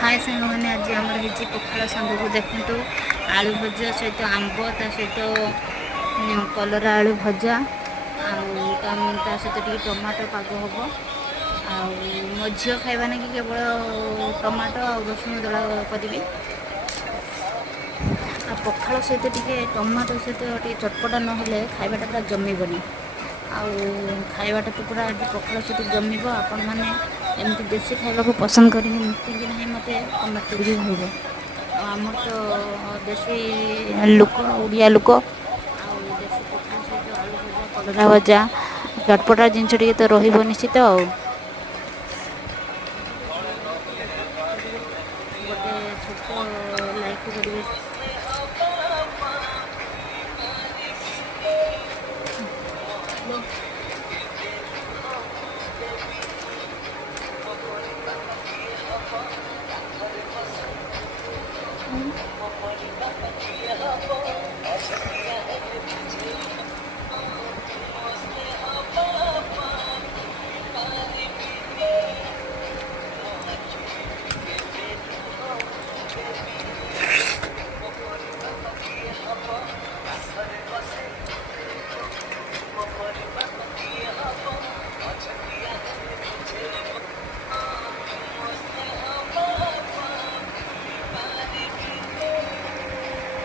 हाय सांग मैंने आज आमर होती पखाड़ सांग को देखु आलू भजा सहित आंब ता सहित कलरा आलू भजा ता सहित टी टमाटो पाग हम मो झी खाइबा ना कि केवल टमाटो आ रसुण दला करी पखाड़ सहित टी टमाटो सहित टी चटपटा ना खाइबाटा पूरा जमबनी खाइबाटा तो पूरा आज पखाड़ सहित जमब आपण मैंने एमती देसी खाइबा को पसंद करेंगे नीति कि ना मत कमेंट करके कहब आमर तो देसी लोक ओडिया लोक देसी पखाड़ सहित आलू भजा कलरा भजा चटपटा जिनस टी तो रही निश्चित गोटे छोट लाइक करेंगे